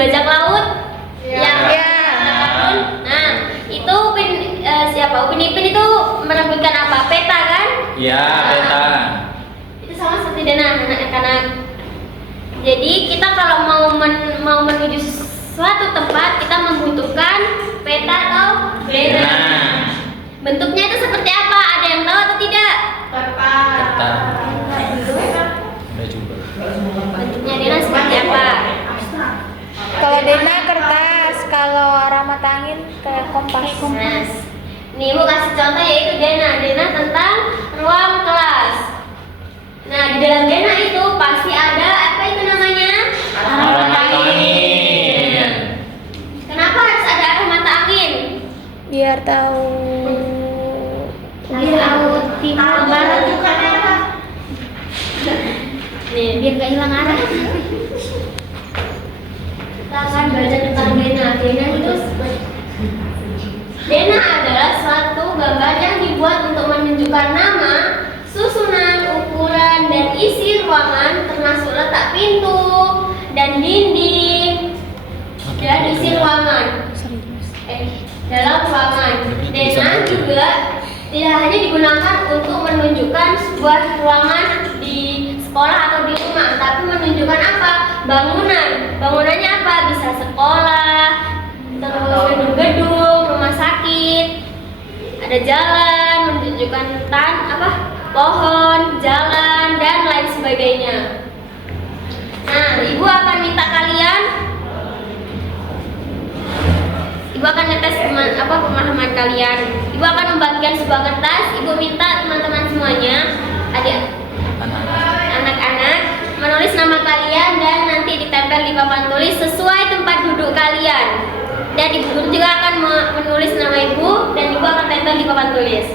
bajak laut? Ya. Nah, itu siapa? Upin Ipin itu menerbitkan apa? Peta kan? Iya, peta. Itu sama seperti Dena, anak-anak. Jadi kita kalau mau menuju suatu tempat, kita membutuhkan peta atau Dena. Bentuknya itu seperti apa? Ada yang tahu atau tidak? Peta. Udah coba. Bentuknya Dena seperti apa? Kalau Dena kertas, kalau Rahmat Angin kayak kompas. Nah, nih Ibu kasih contoh yaitu Dena tentang ruang kelas. Nah, di dalam Dena itu pasti ada apa itu namanya? Arah mata angin. Kenapa harus ada arah mata angin? Biar tahu. Laut, timur, barat, nih, biar gak hilang arah. Kita akan belajar tentang Dena. Dena adalah suatu gambar yang dibuat untuk menunjukkan nama, susunan, ukuran, dan isi ruangan, termasuk letak pintu dan dinding dan isi ruangan. Dalam ruangan, Dena juga tidak hanya digunakan untuk menunjukkan sebuah ruangan di sekolah atau di rumah, tapi menunjukkan apa? Bangunannya apa? Bisa sekolah, terus gedung-gedung, rumah sakit, ada jalan, menunjukkan pohon, jalan, dan lain sebagainya. Nah, Ibu akan minta kalian, Ibu akan ngetes pemahaman kalian. Ibu akan membagikan sebuah kertas. Ibu minta teman-teman semuanya, anak-anak, menulis nama kalian dan nanti ditempel di papan tulis sesuai tempat duduk kalian. Dan Ibu guru juga akan menulis nama Ibu dan Ibu akan tempel di papan tulis.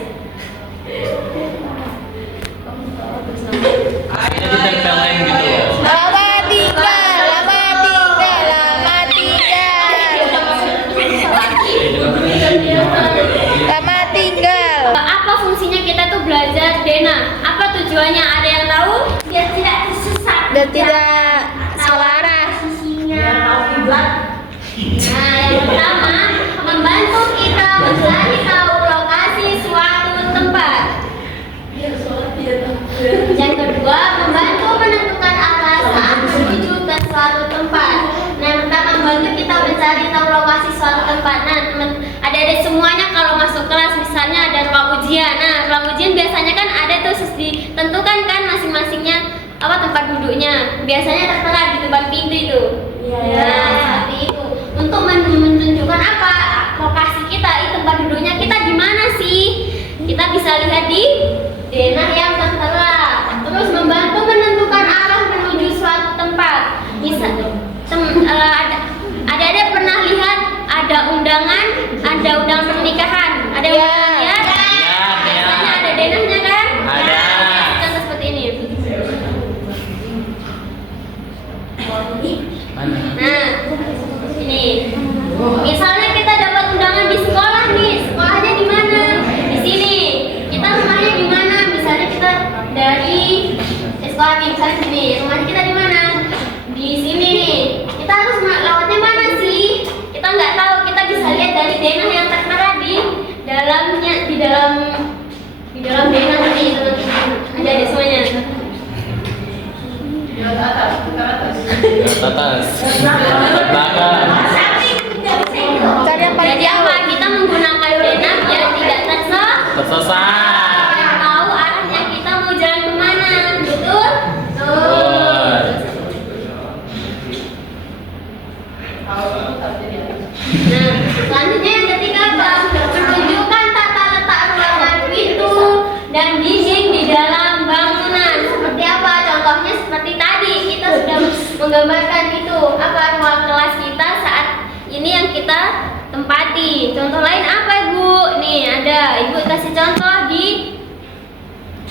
Jadi ditempelin gitu. Lama tinggal. Apa fungsinya kita tuh belajar Dena? Apa tujuannya? Ada yang tahu? Biar tidak tersesat Dan tidak salah arah. Nah, yang pertama, membantu kita mencari tahu lokasi suatu tempat. Yang kedua, membantu menentukan arah saat menuju ke suatu tempat. Nah, yang pertama, membantu kita mencari tahu lokasi suatu tempat. Nah, adik-adik semuanya kalau masuk kelas misalnya ada ruang ujian. Nah, ruang ujian biasanya kan ada tuh ditentukan kan masing-masingnya tempat duduknya. Biasanya tertera di depan pintu itu. Nah, seperti itu. Untuk menunjukkan apa lokasi kita, tempat duduknya kita di mana sih? Kita bisa lihat di Dena yang tertera. Terus membantu menentukan arah menuju suatu tempat. Ada pernah lihat ada undangan pernikahan. Ada yang pernah lihat? Biasanya ada denahnya kan? Ada. Contoh seperti ini. Nah, ini. Misalnya kita dapat undangan di sekolah nih. Sekolahnya di mana? Di sini. Kita rumahnya di mana? Misalnya kita dari sekolah nih, misalnya sini. Rumahnya kita di mana? Di sini nih. Kita harus lewatnya mana sih? Kita nggak tahu. Kita bisa lihat dari denah yang tertera di dalam denah tadi, teman-teman. Ada semuanya. Atas. Belakang. Cari yang paling Jadi apa? Kita menggunakan denah biar tidak Tersesat. tahu arahnya kita mau jalan kemana, betul? Nah, selanjutnya yang ketiga apa? Menunjukkan tata letak ruangan, pintu, dan dinding di dalam bangunan. Seperti apa? Contohnya seperti tadi kita sudah menggambarkan itu apa ruang kelas kita saat ini yang kita tempati. Contoh lain apa Ibu? Nih ada, Ibu kasih contoh di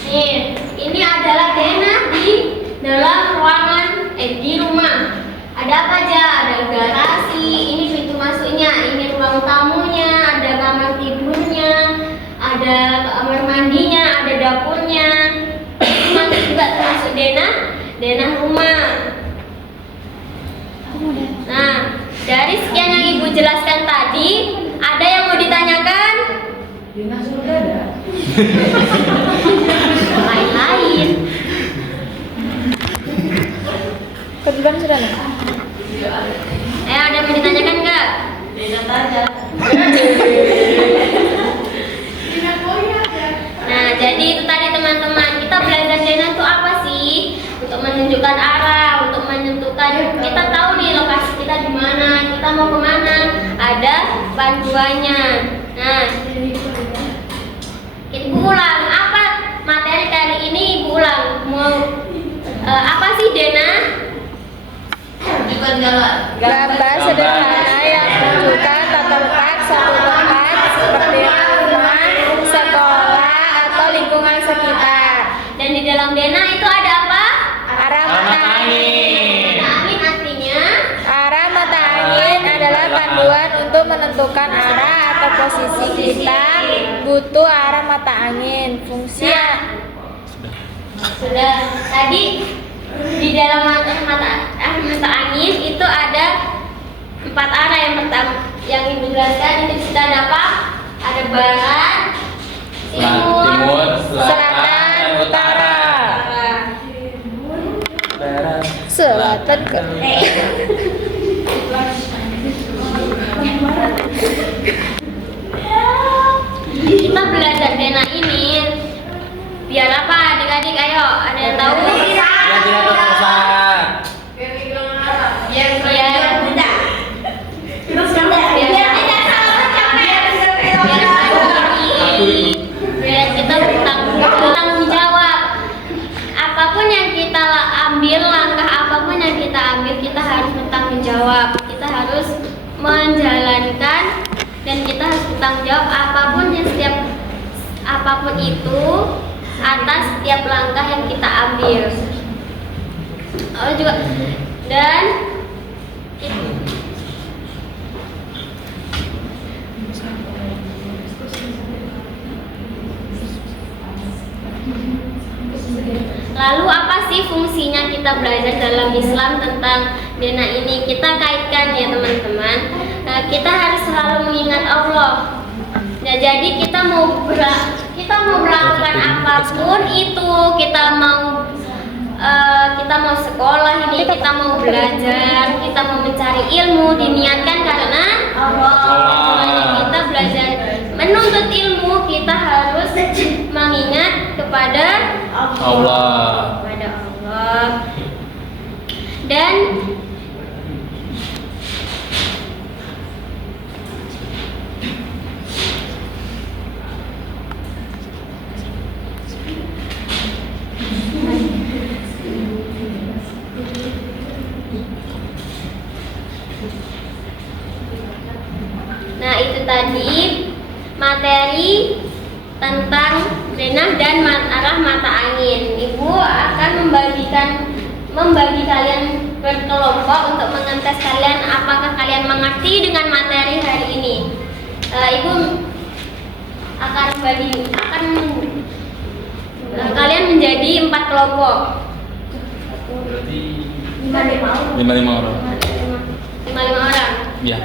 nih. Ini adalah denah di dalam ruangan di rumah. Ada apa aja? Ada garasi, ini pintu masuknya, ini ruang tamunya, ada kamar tidurnya, ada kamar mandinya, ada dapurnya. Masuk juga termasuk denah rumah. Nah, Dari sekian yang Ibu jelaskan tadi, ada yang mau ditanyakan? Lain-lain. Kebetulan sudah nih. Ada yang mau ditanyakan nggak? Nah, jadi itu tadi teman-teman, kita belajar dena itu apa sih? Untuk menunjukkan arah, untuk menentukan kita tahu nih lokasi kita di mana, kita mau kemana, ada panduannya. Nah, Ibu ulang apa materi kali ini? Ibu ulang mau apa sih Dena? Gambar sederhana yang menunjukkan tata letak suatu tempat seperti rumah, sekolah, atau lingkungan sekitar. Dan di dalam Dena itu ada apa? Arah mata angin. Mata angin artinya Arah mata angin adalah panduan untuk menentukan arah atau posisi kita butuh arah mata angin. Fungsi sudah tadi di dalam mata angin itu ada 4 arah. Yang pertama yang Ibu jelaskan itu kita ada apa? Ada barat, timur, selatan, dan utara. selatan ke Kita belajar Dena ini biar apa adik-adik? Ayo, ada yang tahu? Ya tidak tersesat. Biar kita bertanggung jawab. Apapun yang kita ambil, langkah apapun yang kita ambil, kita harus bertanggung jawab. Kita harus menjalankan dan kita harus bertanggung jawab apapun itu atas setiap langkah yang kita ambil. Dan lalu apa sih fungsinya kita belajar dalam Islam tentang Dena ini? Kita kaitkan ya teman-teman. Kita harus selalu mengingat Allah. Nah, jadi kita mau melakukan apapun itu, kita mau sekolah ini, kita mau belajar, kita mau mencari ilmu, diniatkan karena Allah. Kita belajar menuntut ilmu, kita harus mengingat kepada Allah. Dan nah, itu tadi materi tentang denah dan arah mata angin. Ibu akan membagi kalian berkelompok untuk mengetes kalian apakah kalian mengerti dengan materi hari ini. Ibu akan kalian menjadi 4 kelompok. Berarti 5 orang. orang. Ya.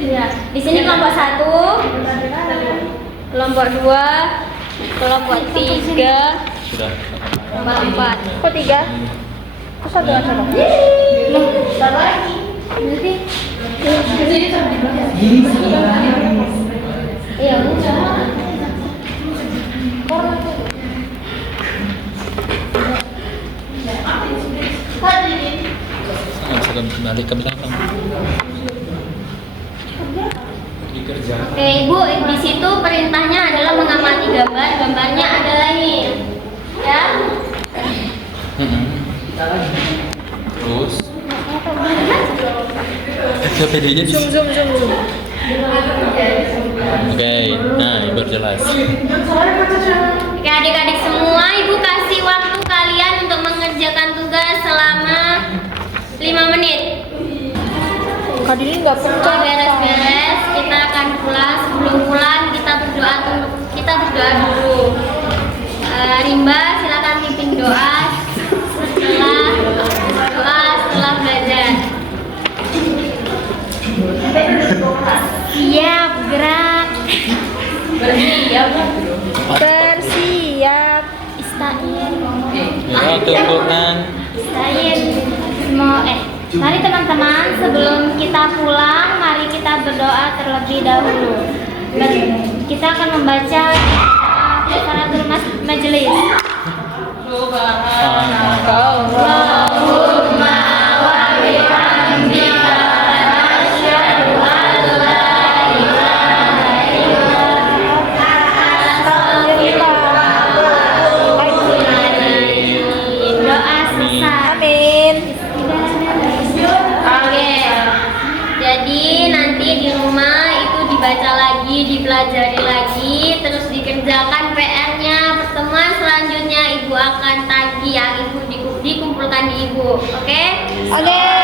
Ya, di sini kelompok 1, kelompok 2, kelompok 3, Sudah. kelompok 4. kok 3? Kok satu dengan satu? Berarti iya, Balik ke belakang. Pergi kerja. Oke, Ibu, di situ perintahnya adalah mengamati gambar. Gambarnya adalah ini. Ya. Terus. PD-nya di Zoom. Oke, nah Ibu jelas. Oke, adik-adik semua, Ibu kasih waktu kalian untuk mengerjakan tugas selama 5 menit. Kak Dini nggak Setelah percaya. beres-beres, kita akan pulang. Sebelum pulang, kita berdoa dulu. Rimba, silakan pimpin doa. Bersiap. Istain. Ya, tunggu Nan. Mari teman-teman, sebelum kita pulang, mari kita berdoa terlebih dahulu. Kita akan membaca Kafaratul Majelis. Allahumma wa bihamdika asyhadu an la ilaha illa anta astaghfiruka wa atubu ilaik. Doa selesai. Amin. Oke. Jadi nanti di rumah itu dibaca lagi, dipelajari lagi, terus dikerjakan PR-nya. Pertemuan selanjutnya ibu akan tagih yang ibu dikumpulkan di ibu. Oke? Oke.